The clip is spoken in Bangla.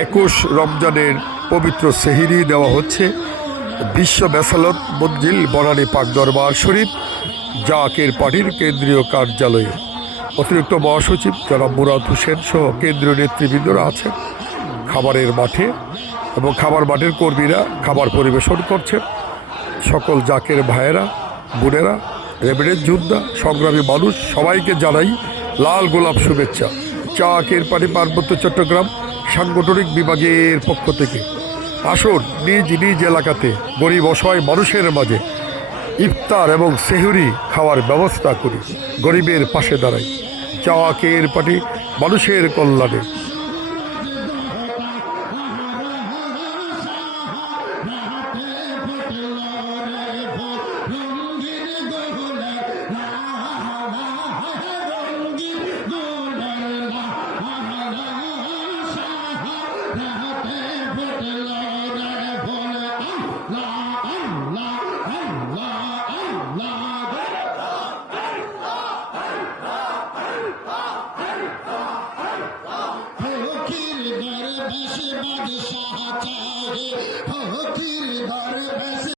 21 রমজানের পবিত্র সেহরি দেওয়া হচ্ছে বিশ্ব বেসালত মঞ্জিল বনানী পাক দরবার শরীফ জাকের পার্টির কেন্দ্রীয় কার্যালয়ে। অতিরিক্ত মহাসচিব জনাব মুরাদ হোসেন সহ কেন্দ্রীয় নেতৃবৃন্দরা আছেন খাবারের মাঠে এবং খাবার মাঠের কর্মীরা খাবার পরিবেশন করছেন। সকল জাকের ভাইয়েরা বোনেরা রেমিডেন্স যোদ্ধা সংগ্রামী মানুষ সবাইকে জানাই লাল গোলাপ শুভেচ্ছা। জাকের পার্টি পার্বত্য চট্টগ্রাম সাংগঠনিক বিভাগের পক্ষ থেকে আসুন নিজ নিজ এলাকাতে গরিব অসহায় মানুষের মাঝে ইফতার এবং সেহরি খাওয়ার ব্যবস্থা করি, গরিবের পাশে দাঁড়াই। জাকের পার্টি মানুষের কল্যাণে। फकीर दरवेश बादशाह चाहे, फकीर दरवेश